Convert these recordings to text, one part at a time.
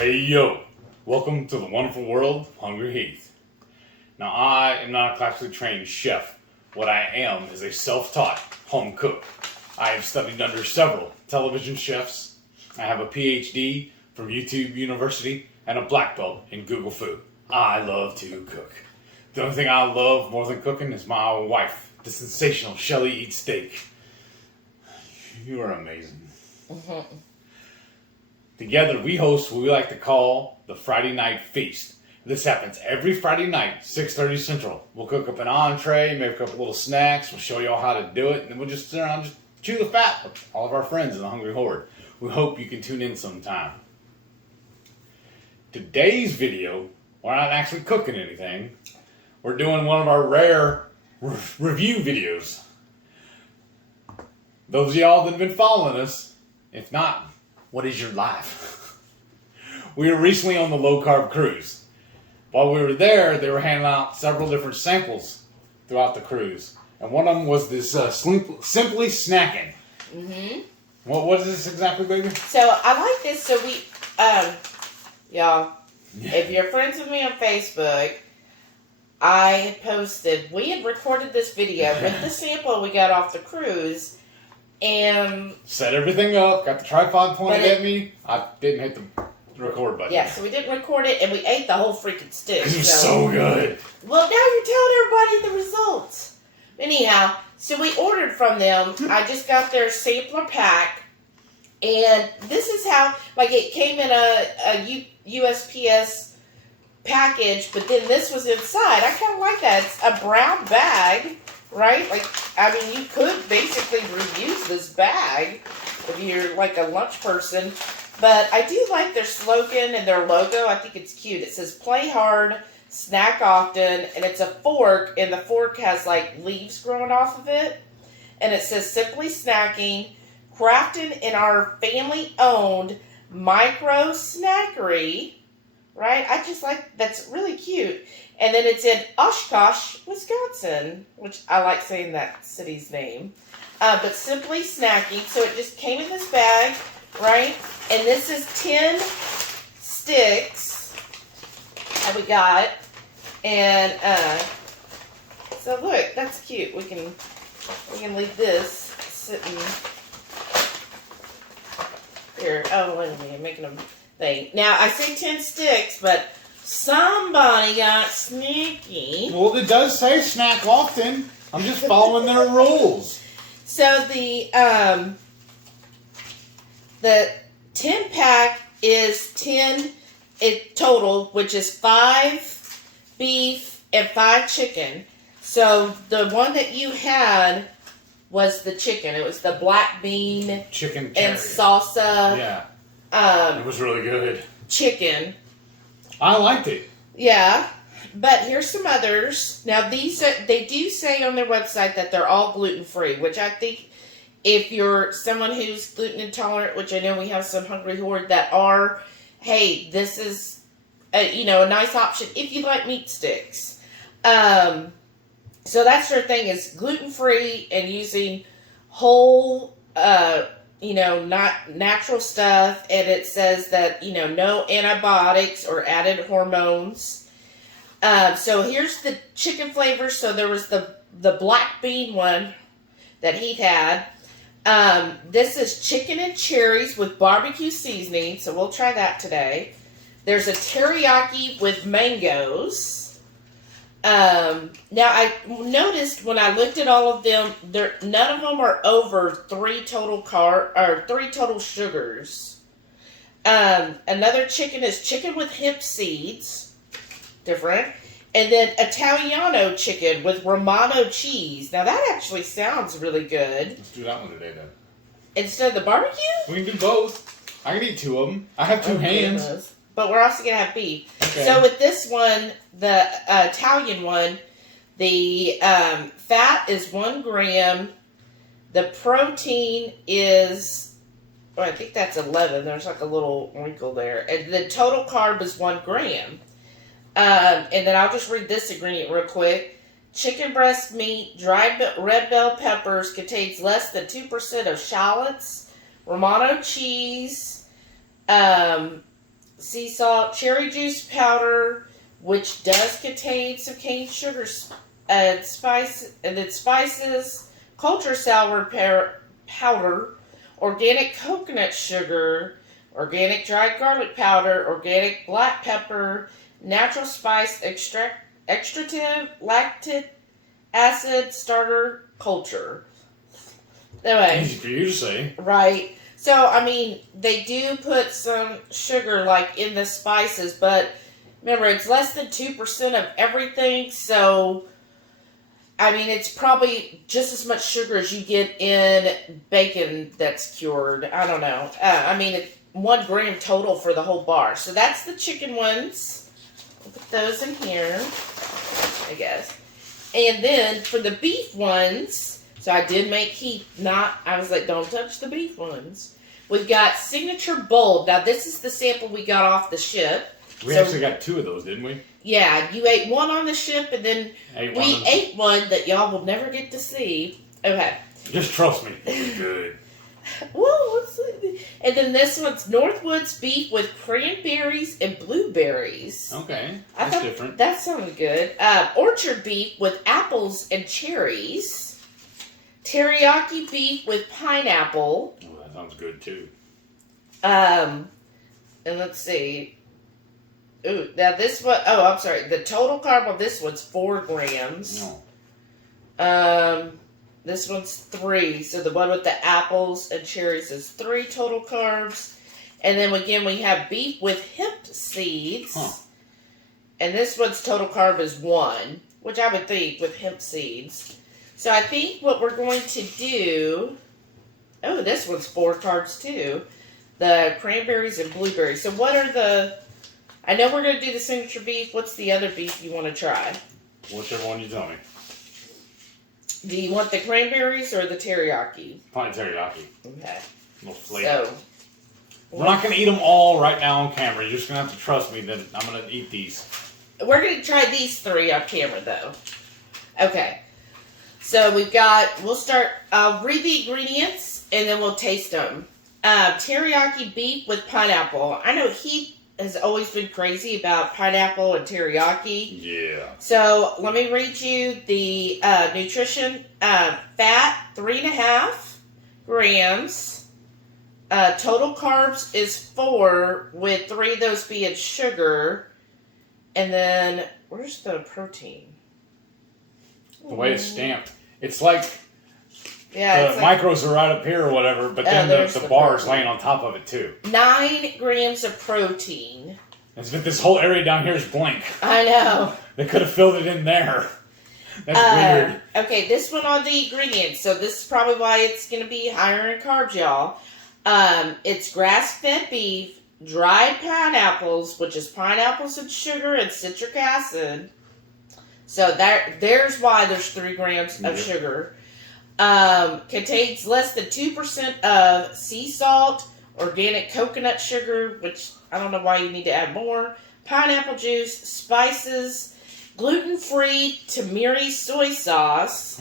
Hey yo, welcome to the wonderful world of HungryHeath. Now I am not a classically trained chef. What I am is a self-taught home cook. I have studied under several television chefs. I have a PhD from YouTube University and a black belt in Google Food. I love to cook. The only thing I love more than cooking is my wife, the sensational Shelly eats steak. You are amazing. Mm-hmm. Together we host what we like to call the Friday Night Feast. This happens every Friday night, 6:30 Central. We'll cook up an entree, make up little snacks, we'll show you all how to do it, and then we'll just sit around and just chew the fat with all of our friends in the Hungry Horde. We hope you can tune in sometime. Today's video, we're not actually cooking anything. We're doing one of our rare review videos. Those of y'all that have been following us, if not, what is your life? We were recently on the Low Carb Cruise. While we were there, they were handing out several different samples throughout the cruise. And one of them was this Simply Snackin. Mm-hmm. What is this exactly, baby? So, I like this. So, y'all, if you're friends with me on Facebook, I had posted, we had recorded this video with the sample we got off the cruise. And set everything up, got the tripod pointed at me. I didn't hit the record button. Yeah, so we didn't record it, and we ate the whole freaking stick. It was so good. Well, now you're telling everybody the results. Anyhow, so we ordered from them. I just got their sampler pack, and this is how, like, it came in a USPS package, but then this was inside. I kind of like that. It's a brown bag. Right? Like, I mean, you could basically reuse this bag if you're like a lunch person. But I do like their slogan and their logo. I think it's cute. It says, play hard, snack often. And it's a fork, and the fork has like leaves growing off of it. And it says, Simply Snackin, crafted in our family-owned micro snackery. Right? I just like, that's really cute. And then it's in Oshkosh, Wisconsin, which I like saying that city's name. But Simply Snackin. So it just came in this bag, right? And this is 10 sticks that we got. And so look, that's cute. We can leave this sitting here. Oh, wait a minute, I'm making a thing. Now I say 10 sticks, but somebody got sneaky. Well, it does say snack often. I'm just following their rules. So the 10 pack is 10 in total, which is 5 beef and 5 chicken. So the one that you had was the chicken. It was the black bean chicken and salsa. Yeah. It was really good. Chicken. I liked it. Yeah, but here's some others. Now, these they do say on their website that they're all gluten-free, which I think if you're someone who's gluten intolerant, which I know we have some Hungry Horde that are, hey, this is a nice option if you like meat sticks. So that's their thing, is gluten-free and using whole, not natural stuff, and it says that, no antibiotics or added hormones. So here's the chicken flavors. So there was the black bean one that Heath had. This is chicken and cherries with barbecue seasoning, so we'll try that today. There's a teriyaki with mangoes. Now I noticed when I looked at all of them, none of them are over 3 total sugars. Another chicken is chicken with hemp seeds, different, and then Italiano chicken with Romano cheese. Now that actually sounds really good. Let's do that one today, then. Instead of the barbecue? We can do both. I can eat 2 of them. I have 2 hands. Goodness. But we're also going to have beef. Okay. So with this one, the Italian one, the fat is 1 gram. The protein is, I think that's 11. There's like a little wrinkle there. And the total carb is 1 gram. And then I'll just read this ingredient real quick. Chicken breast meat, dried red bell peppers, contains less than 2% of shallots, Romano cheese, sea salt, cherry juice powder, which does contain some cane sugar and spices, culture sour powder, organic coconut sugar, organic dried garlic powder, organic black pepper, natural spice extractive, lactic acid, starter culture. Anyway, Easy for you to say. right. So, I mean, they do put some sugar, like, in the spices, but remember, it's less than 2% of everything, so, I mean, it's probably just as much sugar as you get in bacon that's cured. I don't know. I mean, it's 1 gram total for the whole bar. So that's the chicken ones. I'll put those in here, I guess. And then for the beef ones... So I did make Heath I was like, don't touch the beef ones. We've got Signature Bold. Now, this is the sample we got off the ship. We actually got 2 of those, didn't we? Yeah, you ate one on the ship, and then we ate one that y'all will never get to see. Okay. Just trust me. It was good. Whoa, and then this one's Northwoods Beef with cranberries and blueberries. Okay, that's different. That sounded good. Orchard Beef with apples and cherries. Teriyaki beef with pineapple. Oh, that sounds good too. And let's see. Ooh, now this one, I'm sorry. The total carb on this one's 4 grams. No. This one's 3. So the one with the apples and cherries is 3 total carbs. And then again, we have beef with hemp seeds. Huh. And this one's total carb is 1, which I would think with hemp seeds. So I think what we're going to do... Oh, this one's 4 carbs too. The cranberries and blueberries. So what are the... I know we're going to do the signature beef. What's the other beef you want to try? Whichever one you tell me. Do you want the cranberries or the teriyaki? Probably teriyaki. Okay. No flavor. So... We're not going to eat them all right now on camera. You're just going to have to trust me that I'm going to eat these. We're going to try these 3 on camera though. Okay. So we've got, we'll start, I'll read the ingredients and then we'll taste them. Teriyaki beef with pineapple. I know Heath has always been crazy about pineapple and teriyaki. Yeah. So let me read you the nutrition. Fat, 3.5 grams. Total carbs is 4, with 3 of those being sugar. And then, where's the protein? The way it's stamped. It's like the micros are right up here or whatever, but then the bar is laying on top of it too. 9 grams of protein. As if this whole area down here is blank. I know. They could have filled it in there. That's weird. Okay, this one on the ingredients. So this is probably why it's going to be higher in carbs, y'all. It's grass-fed beef, dried pineapples, which is pineapples and sugar and citric acid. So there's why there's 3 grams of sugar. Contains less than 2% of sea salt, organic coconut sugar, which I don't know why you need to add more, pineapple juice, spices, gluten-free tamari soy sauce,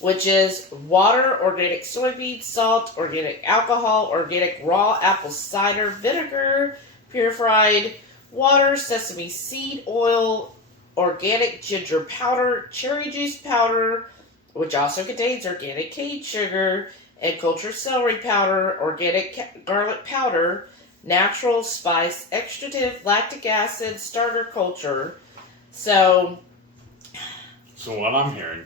which is water, organic soybean salt, organic alcohol, organic raw apple cider vinegar, purified water, sesame seed oil, organic ginger powder, cherry juice powder, which also contains organic cane sugar, and cultured celery powder, organic garlic powder, natural spice extractive, lactic acid, starter culture. So what I'm hearing,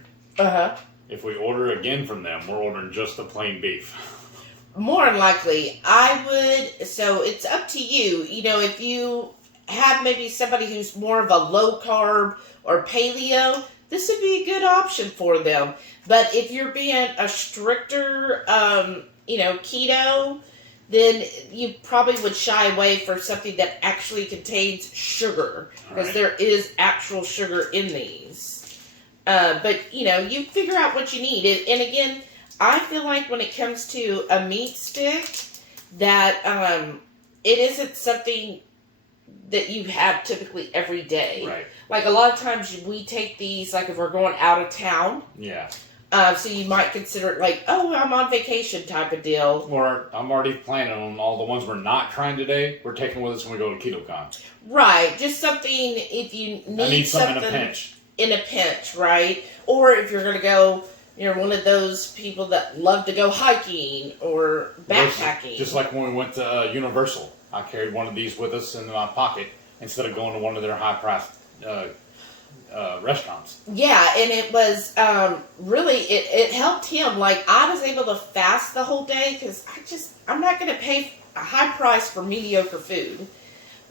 if we order again from them, we're ordering just the plain beef. More than likely, so it's up to you. You know, if you have maybe somebody who's more of a low carb or paleo, this would be a good option for them. But if you're being a stricter, keto, then you probably would shy away for something that actually contains sugar, because there is actual sugar in these. But, you figure out what you need. And again, I feel like when it comes to a meat stick, that it isn't something that you have typically every day. Right. Like, a lot of times we take these, like, if we're going out of town. Yeah. So you might consider it like, oh, I'm on vacation type of deal. Or I'm already planning on all the ones we're not trying today. We're taking with us when we go to KetoCon. Right. Just something if you need something in a pinch. In a pinch, right? Or if you're going to go, you're one of those people that love to go hiking or backpacking. Just like when we went to Universal. I carried one of these with us in my pocket instead of going to one of their high-priced restaurants. Yeah, and it was really, it helped him. Like, I was able to fast the whole day because I'm not going to pay a high price for mediocre food.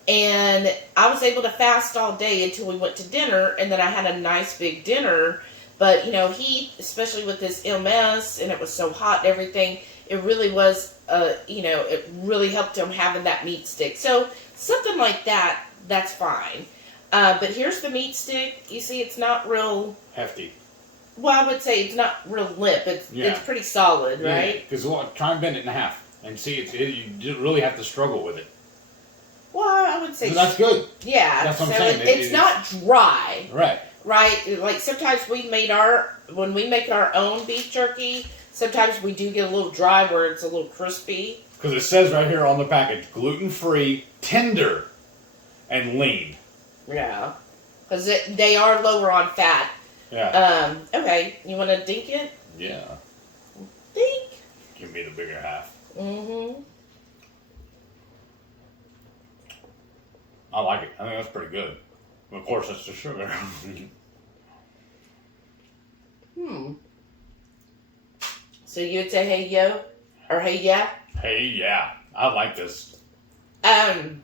And I was able to fast all day until we went to dinner, and then I had a nice big dinner. But, he, especially with his MS, and it was so hot and everything, it really was, it really helped him having that meat stick. So, something like that, that's fine. But here's the meat stick. You see, it's not real... hefty. Well, I would say it's not real limp. It's pretty solid, right? Because try and bend it in half. And see, you really have to struggle with it. Well, I would say... So that's good. Yeah. That's what I'm saying. It's not dry. Right. Right? Like, sometimes when we make our own beef jerky, sometimes we do get a little dry where it's a little crispy. Because it says right here on the package, gluten-free, tender, and lean. Yeah. Because they are lower on fat. Yeah. Okay. You want to dink it? Yeah. Dink. Give me the bigger half. Mm-hmm. I like it. I think that's pretty good. Of course, it's the sugar. So you would say, hey, yo? Or hey, yeah? Hey, yeah. I like this. It's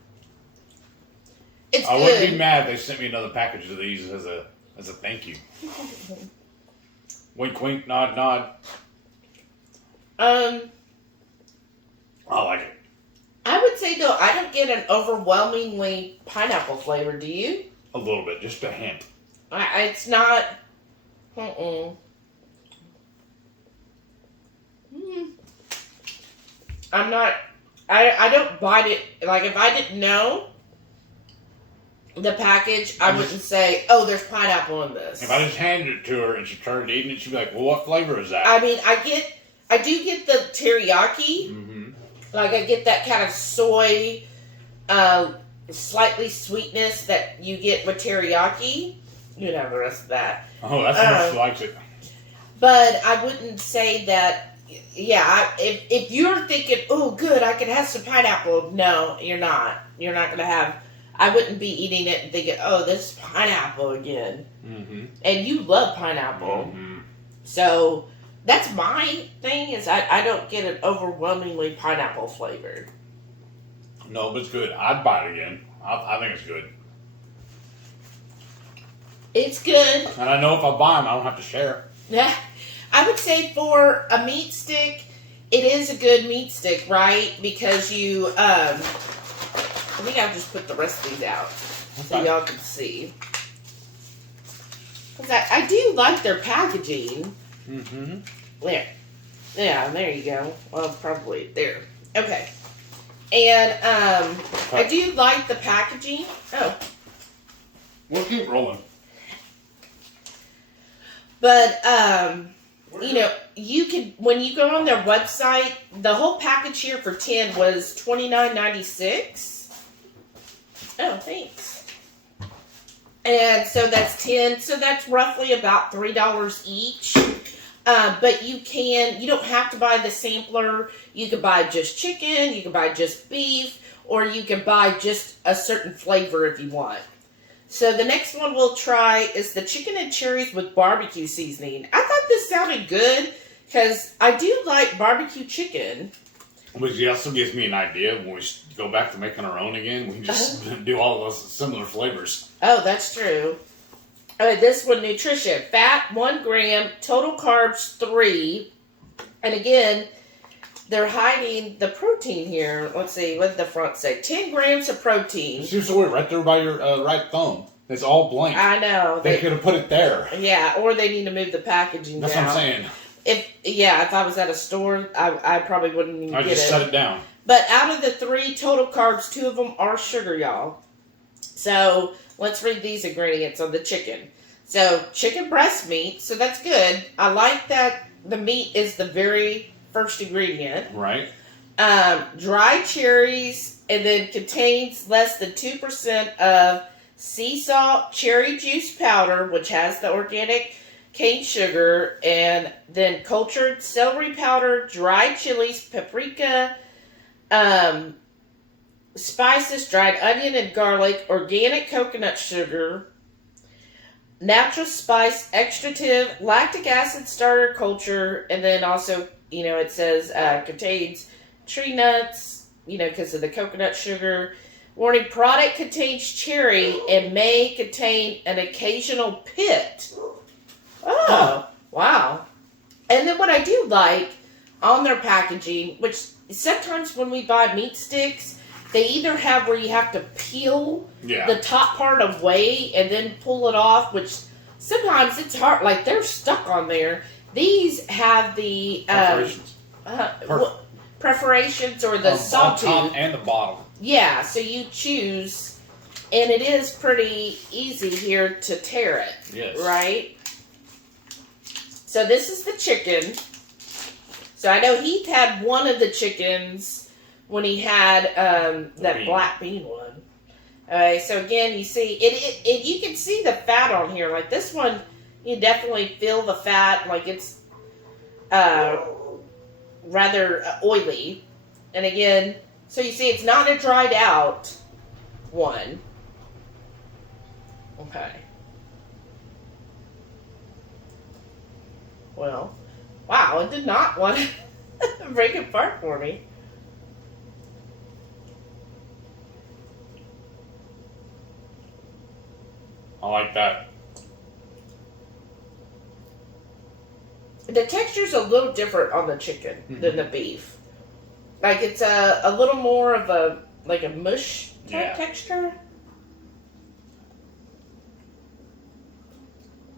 I good. wouldn't be mad if they sent me another package of these as a thank you. Wink, wink, nod, nod. I like it. I would say, though, I don't get an overwhelmingly pineapple flavor, do you? A little bit, just a hint. It's not... I'm not... I don't bite it... Like, if I didn't know the package, I wouldn't say, oh, there's pineapple in this. If I just handed it to her and she started eating it, she'd be like, well, what flavor is that? I mean, I do get the teriyaki. Mm-hmm. Like, I get that kind of soy, slightly sweetness that you get with teriyaki. You know the rest of that. Oh, that's how much she likes it. But I wouldn't say that, if you're thinking, oh, good, I could have some pineapple. No, you're not. You're not going to have, I wouldn't be eating it and thinking, oh, this is pineapple again. Mm-hmm. And you love pineapple. Mm-hmm. So... That's my thing, is I don't get an overwhelmingly pineapple flavor. No, but it's good. I'd buy it again. I think it's good. It's good. And I know if I buy them, I don't have to share. Yeah. I would say for a meat stick, it is a good meat stick, right? Because you, I think I'll just put the rest of these out so y'all can see. Because I do like their packaging. Mm-hmm. There. Yeah, there you go. Well, probably there. Okay. And I do like the packaging. Oh. We'll keep rolling. But you could, when you go on their website, the whole package here for 10 was $29.96. Oh, thanks. And so that's 10. So that's roughly about $3 each. But you don't have to buy the sampler. You can buy just chicken, you can buy just beef, or you can buy just a certain flavor if you want. So the next one we'll try is the chicken and cherries with barbecue seasoning. I thought this sounded good because I do like barbecue chicken. Which also gives me an idea when we go back to making our own again. We can just do all those similar flavors. Oh, that's true. This one, nutrition. Fat, 1 gram. Total carbs, 3. And again, they're hiding the protein here. Let's see, what did the front say? 10 grams of protein. It's usually right there by your right thumb. It's all blank. I know. They could have put it there. Yeah, or they need to move the packaging That's down. what I'm saying. If I was at a store, I probably wouldn't even get it. I just set it down. But out of the 3 total carbs, 2 of them are sugar, y'all. So let's read these ingredients on the chicken. So chicken breast meat, so that's good. I like that the meat is the very first ingredient. Right. Dried cherries, and then contains less than 2% of sea salt, cherry juice powder, which has the organic cane sugar, and then cultured celery powder, dried chilies, paprika, spices, dried onion and garlic, organic coconut sugar, natural spice, extractive, lactic acid starter culture, and then also, it says contains tree nuts, because of the coconut sugar. Warning, product contains cherry and may contain an occasional pit. Oh, wow. And then what I do like on their packaging, which sometimes when we buy meat sticks, they either have where you have to peel the top part away and then pull it off, which sometimes it's hard. Like, they're stuck on there. These have the perforations or the sawtooth. On top and the bottom. Yeah, so you choose, and it is pretty easy here to tear it. Yes. Right? So this is the chicken. So I know Heath had one of the chickens when he had that black bean one. So again, you see, it you can see the fat on here. Like this one, you definitely feel the fat, like it's rather oily. And again, so you see it's not a dried out one. Okay. Well, wow, it did not want to break it apart for me. I like that. The texture's a little different on the chicken than the beef. Like it's a little more of a mush type texture.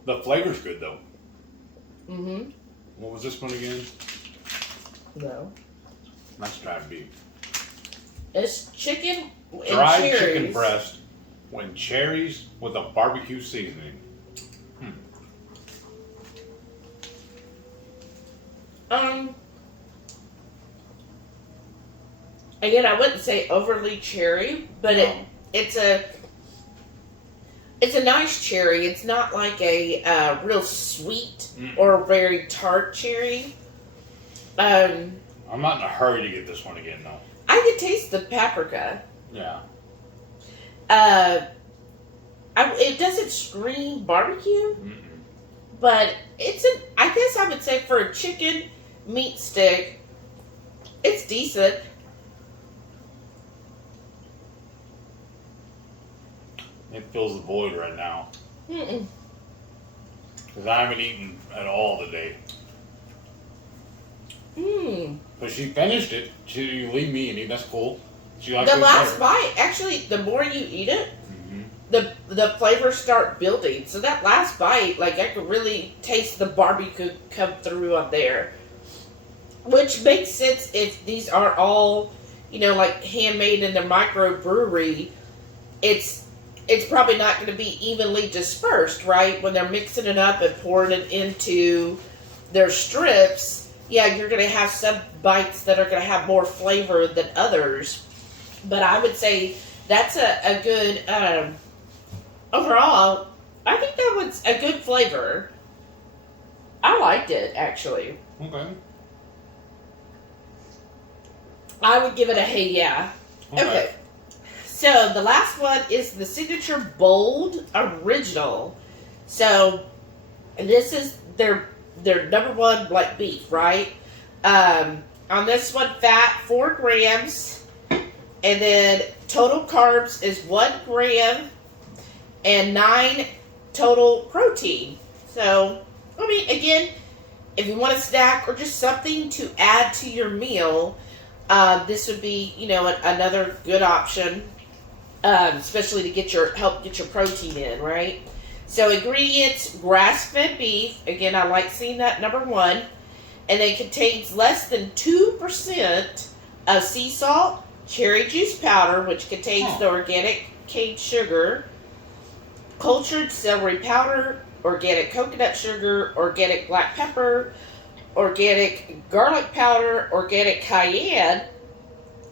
The flavor's good though. Mm-hmm. What was this one again? No. That's dried beef. It's chicken and dried cherries. Chicken breast with cherries with a barbecue seasoning. Again, I wouldn't say overly cherry, but it's a nice cherry. It's not like a real sweet or very tart cherry. I'm not in a hurry to get this one again, though. I could taste the paprika. Yeah. It doesn't scream barbecue, but I guess I would say for a chicken meat stick, it's decent. It fills the void right now. Because I haven't eaten at all today. But she finished it. She leave me and eat. That's cool. She likes the last bite, actually, the more you eat it, the flavors start building. So that last bite, like I could really taste the barbecue come through on there. Which makes sense if these are all, like handmade in the microbrewery. It's probably not going to be evenly dispersed, right? When they're mixing it up and pouring it into their strips, you're going to have some bites that are going to have more flavor than others. But I would say that's a good, overall, I think that was a good flavor. I liked it, actually. Okay. I would give it a hey, yeah. Okay. So, the last one is the Signature Bold Original. So, this is their number one black beef, right? On this one, fat, 4 grams. And then total carbs is 1 gram. And 9 total protein. So, I mean, again, if you want a snack or just something to add to your meal, this would be, another good option. Especially to help get your protein in, right? So ingredients, grass-fed beef. Again, I like seeing that number 1. And it contains less than 2% of sea salt, cherry juice powder, which contains the organic cane sugar, cultured celery powder, organic coconut sugar, organic black pepper, organic garlic powder, organic cayenne,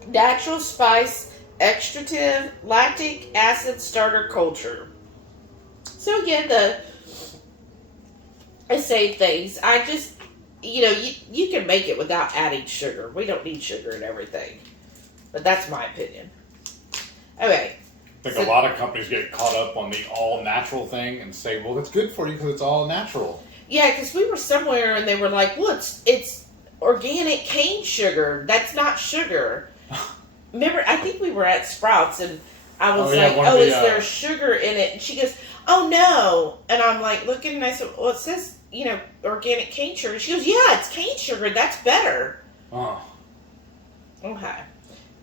natural spice, extractive, lactic acid starter culture. So again, the same things. I just, you can make it without adding sugar. We don't need sugar in everything. But that's my opinion. Okay. I think a lot of companies get caught up on the all-natural thing and say, well, it's good for you because it's all natural. Yeah, because we were somewhere and they were like, well, it's organic cane sugar. That's not sugar. Remember, I think we were at Sprouts and I was is there sugar in it? And she goes, oh, no. And I'm like looking and I said, well, it says, organic cane sugar. She goes, yeah, it's cane sugar. That's better. Oh. Okay.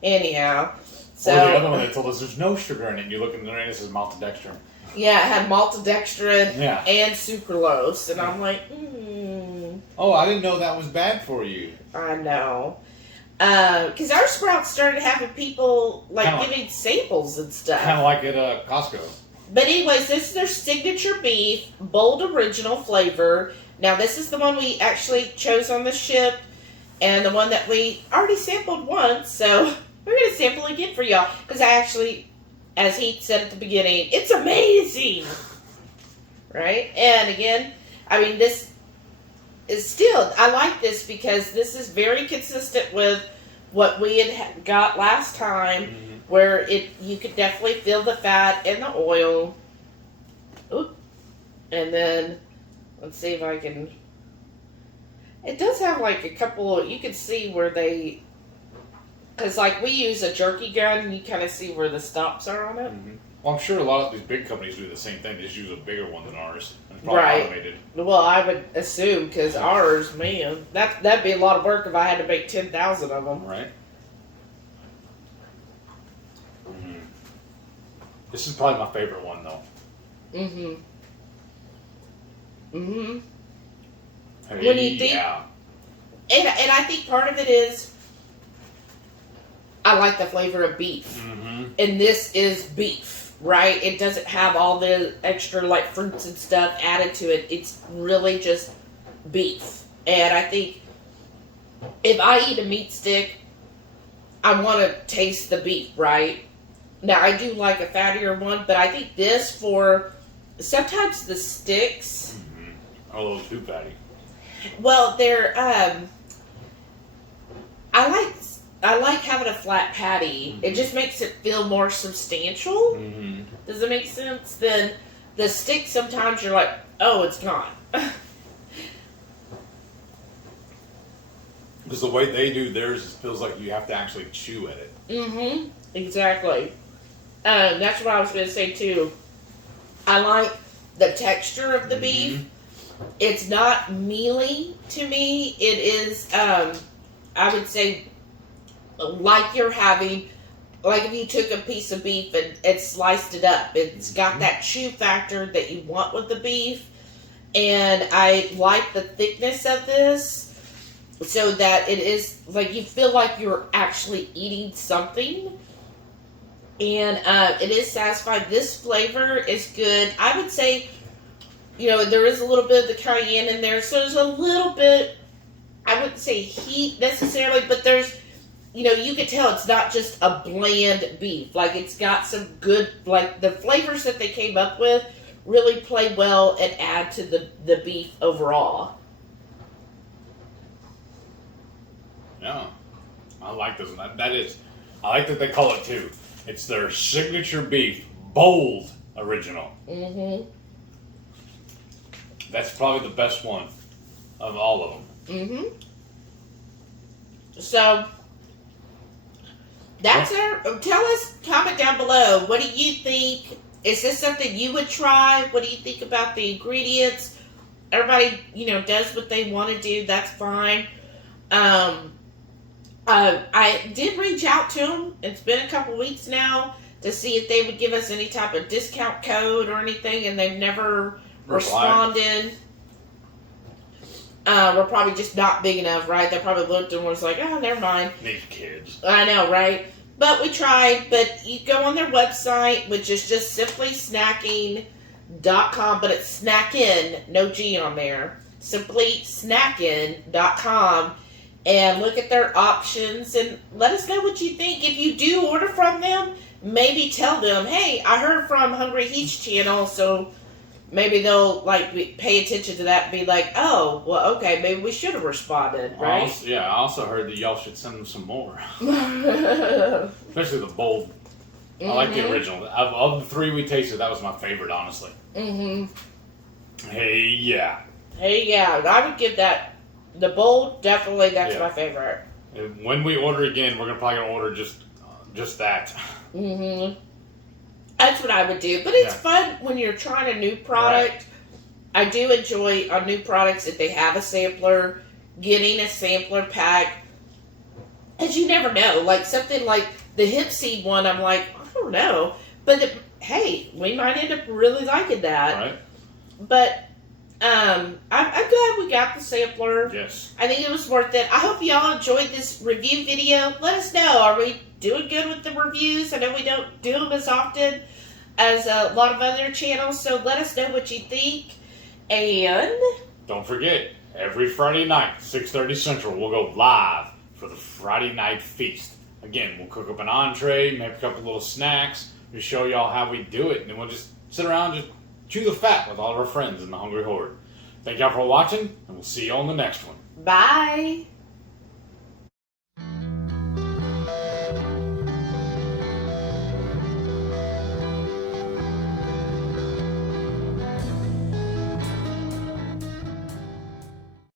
Anyhow. So, or the other one that told us there's no sugar in it. And you look in the and it says maltodextrin. Yeah, it had maltodextrin and sucralose. And I'm like, Oh, I didn't know that was bad for you. I know. Because our Sprouts started having people giving samples and stuff. Kind of like at Costco. But anyways, this is their signature beef, bold original flavor. Now, this is the one we actually chose on the ship. And the one that we already sampled once. So we're going to sample again for y'all. Because I actually, as Heath said at the beginning, it's amazing. Right? And again, I mean, this is still, I like this because this is very consistent with what we had got last time. Mm-hmm. Where you could definitely feel the fat and the oil. Oop. And then, let's see if I can. It does have a couple, you can see where they, because we use a jerky gun, and you kind of see where the stops are on it. Mm-hmm. Well, I'm sure a lot of these big companies do the same thing. They just use a bigger one than ours. And it's probably automated. Well, I would assume, because ours, man, that'd be a lot of work if I had to make 10,000 of them. Right. This is probably my favorite one, though. Mm-hmm. Mm-hmm. Hey, when you think, and I think part of it is, I like the flavor of beef. Mm-hmm. And this is beef, right? It doesn't have all the extra, fruits and stuff added to it. It's really just beef. And I think, if I eat a meat stick, I want to taste the beef, right? Now, I do like a fattier one, but I think this for sometimes the sticks. Mm-hmm. A little too fatty. Well, they're I like having a flat patty. Mm-hmm. It just makes it feel more substantial. Mm-hmm. Does it make sense? Then the stick sometimes you're like, oh, it's gone. Because the way they do theirs, it feels like you have to actually chew at it. Mm-hmm. Exactly. That's what I was going to say, too. I like the texture of the beef. It's not mealy to me. It is, I would say, like you're having, if you took a piece of beef and sliced it up. It's got that chew factor that you want with the beef. And I like the thickness of this so that it is, you feel like you're actually eating something. And it is satisfying. This flavor is good. I would say, there is a little bit of the cayenne in there. So there's a little bit, I wouldn't say heat necessarily, but there's, you can tell it's not just a bland beef. It's got some good, the flavors that they came up with really play well and add to the beef overall. Yeah. I like this one. I like that they call it too. It's their signature beef, bold original. Mm-hmm. That's probably the best one of all of them. Mm-hmm. So, that's tell us, comment down below, what do you think? Is this something you would try? What do you think about the ingredients? Everybody, does what they want to do. That's fine. I did reach out to them. It's been a couple weeks now to see if they would give us any type of discount code or anything, and they've never responded. We're probably just not big enough, right? They probably looked and was like, oh, never mind. These kids. I know, right? But we tried. But you go on their website, which is just Simply Snackin.com. SimplySnackin.com, but it's Snackin, no G on there. SimplySnackin.com, and look at their options and let us know what you think. If you do order from them, maybe tell them, hey, I heard from HungryHeath's channel, so maybe they'll pay attention to that and be like, oh, well, okay, maybe we should have responded, right? I also heard that y'all should send them some more. Especially the bold. I like the original. Of the three we tasted, that was my favorite, honestly. Hey, yeah. I would give that, the bold, definitely, that's my favorite. When we order again, we're probably going to order just that. That's what I would do. But it's fun when you're trying a new product. Right. I do enjoy on new products if they have a sampler, getting a sampler pack. As you never know. Like something like the hemp seed one, I'm like, I don't know. But hey, we might end up really liking that. Right. But I'm glad we got the sampler. Yes. I think it was worth it. I hope y'all enjoyed this review video. Let us know. Are we doing good with the reviews? I know we don't do them as often as a lot of other channels, so let us know what you think. And don't forget, every Friday night, 6:30 Central, we'll go live for the Friday night feast. Again, we'll cook up an entree, make a couple little snacks, just show y'all how we do it, and then we'll just sit around and just chew the fat with all of our friends in the Hungry Horde. Thank y'all for watching, and we'll see you on the next one. Bye.